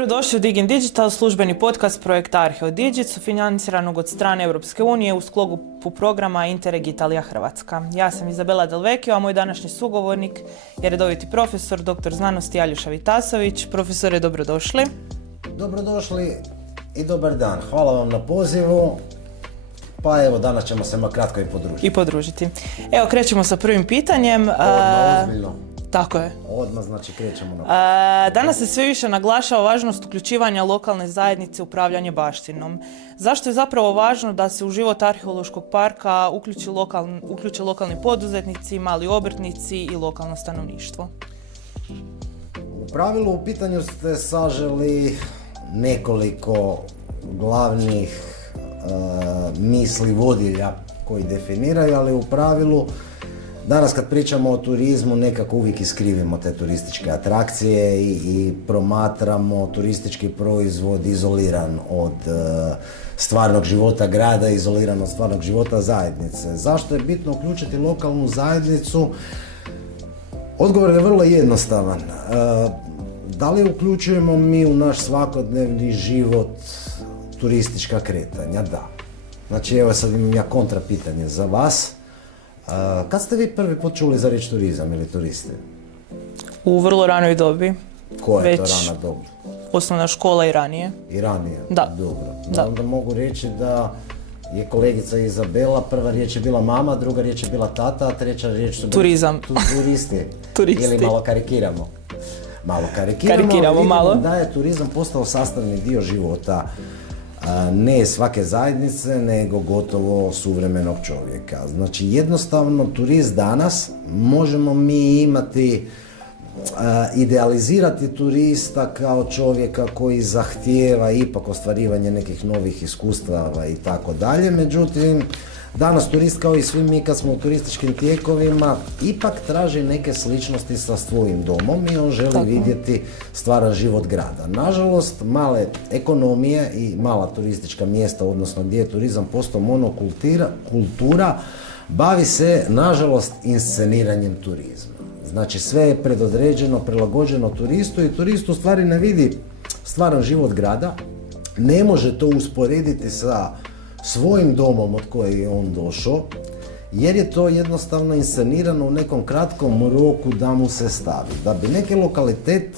Dobrodošli u Digin Digital, službeni podcast projekta ArheoDigit, sufinanciranog od strane Europske unije u sklopu programa Interreg Italija Hrvatska. Ja sam Izabela Delvekio, a moj današnji sugovornik je redoviti profesor, doktor znanosti Aljoša Vitasović. Profesore, dobrodošli. Dobrodošli i dobar dan. Hvala vam na pozivu. Pa evo, danas ćemo se kratko i podružiti. Evo, krećemo sa prvim pitanjem. Ozbiljno. Tako je. Odmah, znači krećemo na... Danas se sve više naglašava važnost uključivanja lokalne zajednice u upravljanje baštinom. Zašto je zapravo važno da se u život arheološkog parka uključe lokalni poduzetnici, mali obrtnici i lokalno stanovništvo? U pravilu u pitanju ste saželi nekoliko glavnih misli vodilja koji definiraju, ali u pravilu danas kad pričamo o turizmu nekako uvijek iskrivimo te turističke atrakcije i promatramo turistički proizvod izoliran od stvarnog života grada, izoliran od stvarnog života zajednice. Zašto je bitno uključiti lokalnu zajednicu? Odgovor je vrlo jednostavan. Da li uključujemo mi u naš svakodnevni život turistička kretanja? Da. Znači evo sad imam ja kontra pitanje za vas. Kad ste vi prvi put čuli za riječ turizam ili turisti? U vrlo ranoj dobi. Koja je to rana dob? Osnovna škola i ranije. I ranije? Da. Dobro. Da. Onda mogu reći da je kolegica Izabela, prva riječ je bila mama, druga riječ je bila tata, a treća riječ su turizam. Turisti. Turisti. Ili malo karikiramo. Karikiramo malo. Da je turizam postao sastavni dio života ne svake zajednice, nego gotovo suvremenog čovjeka. Znači jednostavno turist danas možemo mi imati, idealizirati turista kao čovjeka koji zahtijeva ipak ostvarivanje nekih novih iskustava i tako dalje. Međutim, danas turist kao i svi mi kad smo u turističkim tijekovima ipak traži neke sličnosti sa svojim domom i on želi vidjeti stvaran život grada. Nažalost, male ekonomije i mala turistička mjesta, odnosno gdje je turizam postao monokultura, bavi se nažalost insceniranjem turizma. Znači sve je predodređeno, prilagođeno turistu i turist u stvari ne vidi stvaran život grada, ne može to usporediti sa svojim domom od koje je on došao, jer je to jednostavno inscenirano u nekom kratkom roku da mu se stavi. Da bi neki lokalitet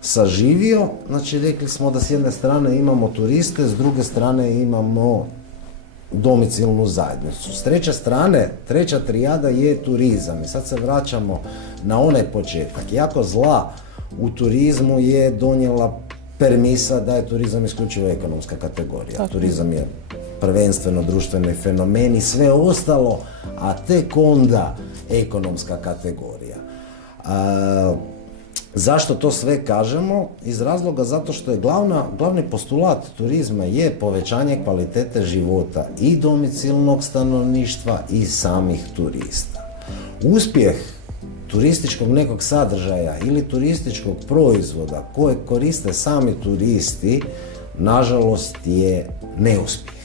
saživio, znači rekli smo da s jedne strane imamo turiste, s druge strane imamo domicilnu zajednicu. S treće strane, treća trijada je turizam. I sad se vraćamo na onaj početak. Jako zla u turizmu je donijela premisa da je turizam isključivo ekonomska kategorija. Tako. Turizam je prvenstveno društveni fenomen i sve ostalo, a tek onda ekonomska kategorija. Zašto to sve kažemo? Iz razloga zato što je glavni postulat turizma je povećanje kvalitete života i domicilnog stanovništva i samih turista. Uspjeh turističkog nekog sadržaja ili turističkog proizvoda koje koriste sami turisti, nažalost je neuspjeh.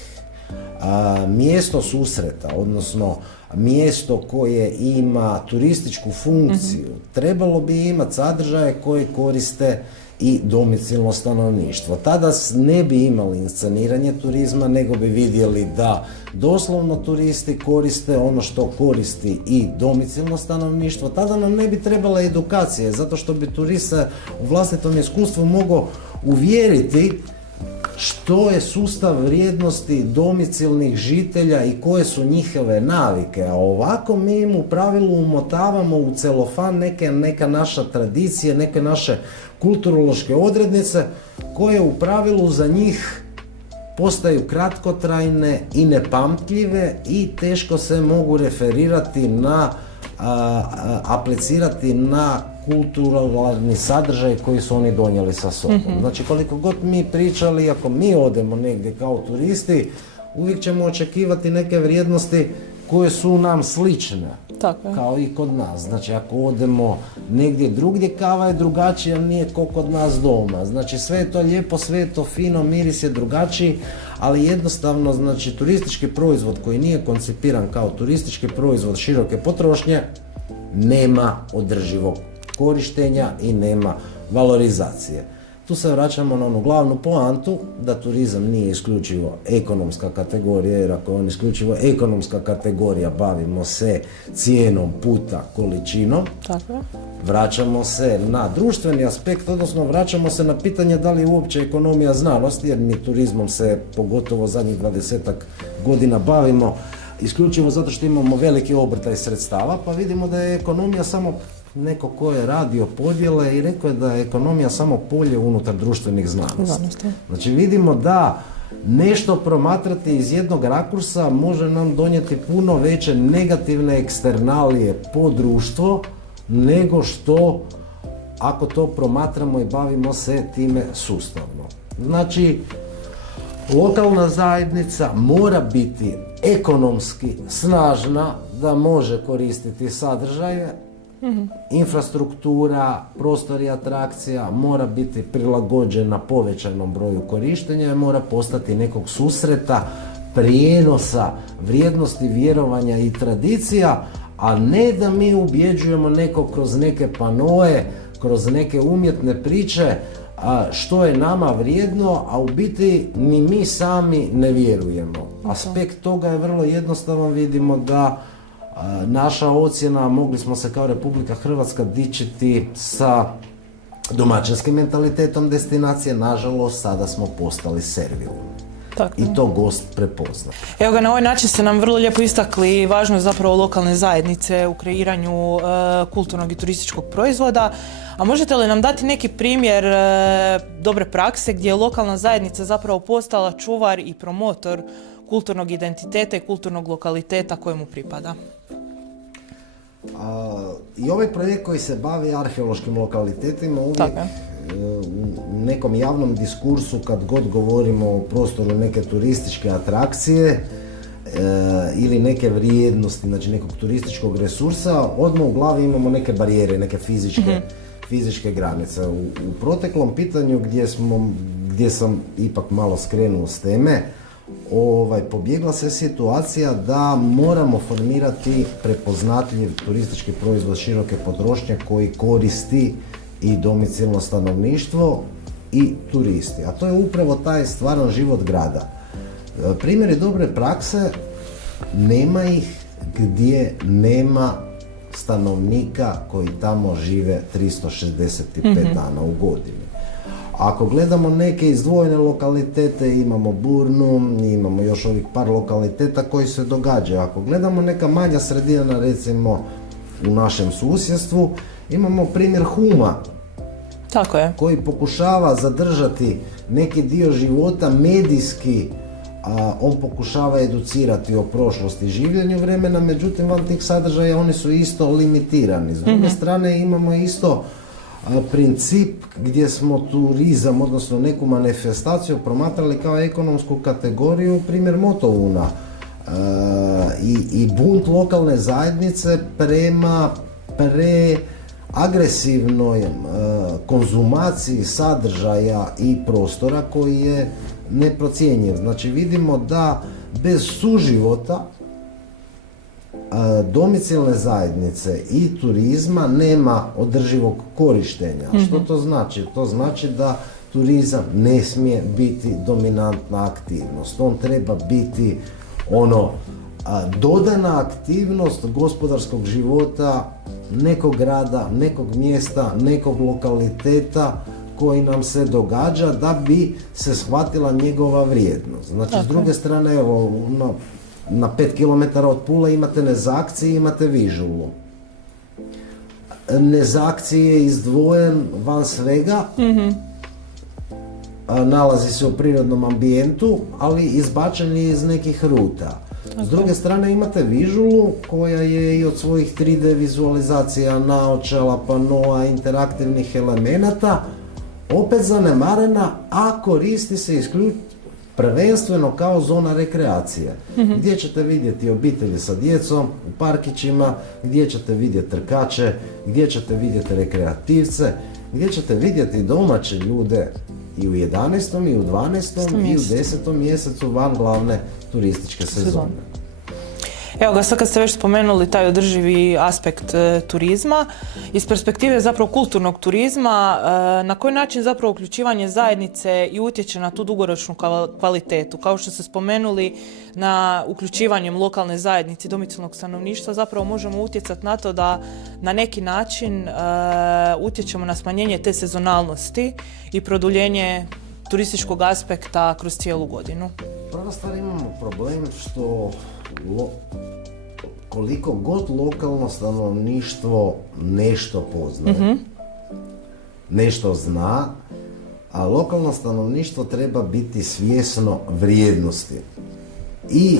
Mjesto susreta, odnosno mjesto koje ima turističku funkciju, trebalo bi imati sadržaje koje koriste i domicilno stanovništvo. Tada ne bi imali insceniranje turizma, nego bi vidjeli da doslovno turisti koriste ono što koristi i domicilno stanovništvo. Tada nam ne bi trebala edukacija, zato što bi turist se u vlastitom iskustvu mogao uvjeriti što je sustav vrijednosti domicilnih žitelja i koje su njihove navike, a ovako mi im u pravilu umotavamo u celofan neka naša tradicije, neke naše kulturološke odrednice koje u pravilu za njih postaju kratkotrajne i nepamtljive i teško se mogu referirati na, aplicirati na kulturalni sadržaj koji su oni donijeli sa sobom. Znači koliko god mi pričali, ako mi odemo negdje kao turisti, uvijek ćemo očekivati neke vrijednosti koje su nam slične. Tako. Kao i kod nas. Znači ako odemo negdje drugdje, kava je drugačija, nije kao kod nas doma. Znači sve je to lijepo, sve je to fino, miris je drugačiji, ali jednostavno znači turistički proizvod koji nije koncipiran kao turistički proizvod široke potrošnje nema održivog korištenja i nema valorizacije. tu se vraćamo na onu glavnu poantu da turizam nije isključivo ekonomska kategorija, jer ako je on isključivo ekonomska kategorija, bavimo se cijenom puta količinom, Tako je. vraćamo se na društveni aspekt, odnosno vraćamo se na pitanje da li je uopće ekonomija znanost, jer mi turizmom se pogotovo zadnjih 20-ak godina bavimo isključivo zato što imamo veliki obrtaj sredstava, pa vidimo da je ekonomija samo neko ko je radio podjele i rekao je da je ekonomija samo polje unutar društvenih znanosti. Znači vidimo da nešto promatrati iz jednog rakursa može nam donijeti puno veće negativne eksternalije po društvo nego što ako to promatramo i bavimo se time sustavno. Znači, lokalna zajednica mora biti ekonomski snažna da može koristiti sadržaje, infrastruktura, prostori atrakcija mora biti prilagođena povećanom broju korištenja i mora postati nekog susreta, prijenosa vrijednosti, vjerovanja i tradicija, a ne da mi ubjeđujemo nekog kroz neke panoe, kroz neke umjetne priče što je nama vrijedno, a u biti ni mi sami ne vjerujemo. Aspekt toga je vrlo jednostavan, vidimo da naša ocjena, mogli smo se kao Republika Hrvatska dičiti sa domaćinskim mentalitetom destinacije, nažalost sada smo postali servilni. Tako. I to gost prepozna. Evo ga, na ovaj način ste nam vrlo lijepo istakli važnost zapravo lokalne zajednice u kreiranju kulturnog i turističkog proizvoda. A možete li nam dati neki primjer dobre prakse gdje je lokalna zajednica zapravo postala čuvar i promotor kulturnog identiteta i kulturnog lokaliteta kojemu pripada? I ovaj projekt koji se bavi arheološkim lokalitetima uvijek u nekom javnom diskursu kad god govorimo o prostoru neke turističke atrakcije ili neke vrijednosti, znači nekog turističkog resursa, odmah u glavi imamo neke barijere, neke fizičke granice. U proteklom pitanju gdje sam ipak malo skrenuo s teme, pobjegla se situacija da moramo formirati prepoznatljiv turistički proizvod široke potrošnje koji koristi i domicilno stanovništvo i turisti. A to je upravo taj stvaran život grada. Primjeri dobre prakse, nema ih gdje nema stanovnika koji tamo žive 365 dana u godini. Ako gledamo neke izdvojene lokalitete, imamo Burnu, imamo još ovih par lokaliteta koji se događaju. Ako gledamo neka manja sredina, recimo u našem susjedstvu, imamo primjer Huma. Tako je. Koji pokušava zadržati neki dio života medijski, on pokušava educirati o prošlosti i življenju vremena, međutim van tih sadržaja oni su isto limitirani. S druge strane imamo isto princip gdje smo turizam, odnosno neku manifestaciju promatrali kao ekonomsku kategoriju, primjer Motovuna i bunt lokalne zajednice prema agresivnoj konzumaciji sadržaja i prostora koji je neprocjenjiv. Znači vidimo da bez suživota domicilne zajednice i turizma nema održivog korištenja. Što to znači? To znači da turizam ne smije biti dominantna aktivnost. On treba biti dodana aktivnost gospodarskog života nekog grada, nekog mjesta, nekog lokaliteta koji nam se događa da bi se shvatila njegova vrijednost. Znači, s druge strane, evo, na 5 km od Pule imate Nezakci i imate Vižulu. Nezakci je izdvojen van svega, nalazi se u prirodnom ambijentu, ali izbačen je iz nekih ruta. S druge strane imate Vižulu koja je i od svojih 3D vizualizacija, naočala, panoa, interaktivnih elemenata opet zanemarena, a koristi se prvenstveno kao zona rekreacije. Gdje ćete vidjeti obitelji sa djecom, u parkićima, gdje ćete vidjeti trkače, gdje ćete vidjeti rekreativce, gdje ćete vidjeti domaće ljude i u 11. i u 12. i u 10. mjesecu van glavne turističke sezone. Evo ga, sad kad ste već spomenuli taj održivi aspekt turizma, iz perspektive zapravo kulturnog turizma, na koji način zapravo uključivanje zajednice i utječe na tu dugoročnu kvalitetu? Kao što ste spomenuli, na uključivanjem lokalne zajednice i domicilnog stanovništva zapravo možemo utjecati na to da na neki način utječemo na smanjenje te sezonalnosti i produljenje turističkog aspekta kroz cijelu godinu. Prva stvar, imamo problem što koliko god lokalno stanovništvo nešto poznaje, nešto zna, a lokalno stanovništvo treba biti svjesno vrijednosti i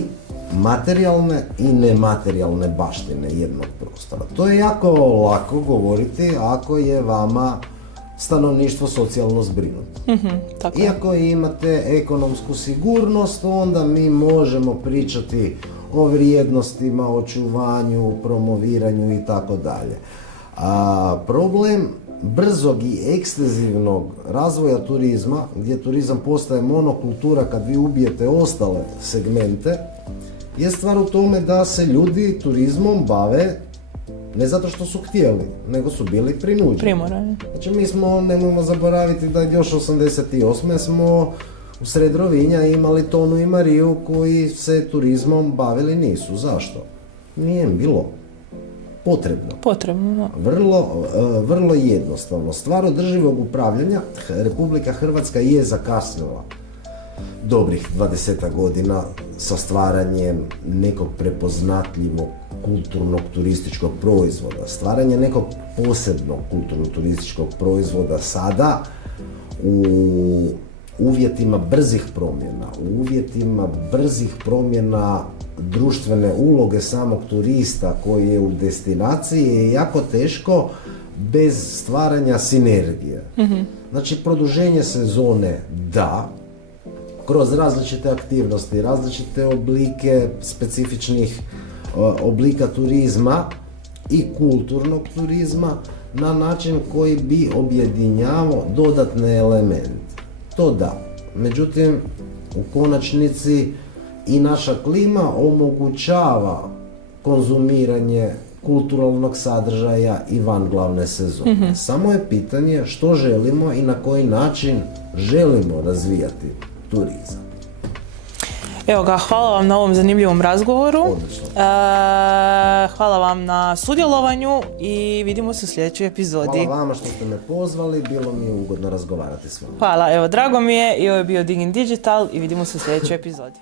materijalne i nematerijalne baštine jednog prostora. To je jako lako govoriti ako je vama stanovništvo socijalno zbrinuto. Tako. Iako imate ekonomsku sigurnost, onda mi možemo pričati o vrijednostima, očuvanju, promoviranju i tako dalje. A problem brzog i ekstenzivnog razvoja turizma, gdje turizam postaje monokultura kad vi ubijete ostale segmente, je stvar u tome da se ljudi turizmom bave ne zato što su htjeli, nego su bili prinuđeni. Primorani. Znači mi smo, nemojmo zaboraviti da još 88. smo u sred Rovinja imali Tonu i Mariju koji se turizmom bavili nisu. Zašto? Nije im bilo potrebno. Potrebno, da. Vrlo jednostavno. Stvar održivog upravljanja Republika Hrvatska je zakasnila dobrih 20 godina sa stvaranjem nekog prepoznatljivog kulturnog turističkog proizvoda. Stvaranje nekog posebnog kulturno turističkog proizvoda sada u uvjetima brzih promjena, u uvjetima brzih promjena društvene uloge samog turista koji je u destinaciji je jako teško bez stvaranja sinergije. Znači, produženje sezone da, kroz različite aktivnosti, različite oblike specifičnih oblika turizma i kulturnog turizma na način koji bi objedinjavao dodatne elemente. To da. Međutim, u konačnici i naša klima omogućava konzumiranje kulturalnog sadržaja i van glavne sezone. Samo je pitanje što želimo i na koji način želimo razvijati turizam. Evo ga, hvala vam na ovom zanimljivom razgovoru. Odlično. Hvala vam na sudjelovanju i vidimo se u sljedećoj epizodi. Hvala vama što ste me pozvali, bilo mi je ugodno razgovarati s vama. Hvala, evo, drago mi je i ovo je bio Digin Digital i vidimo se u sljedećoj epizodi.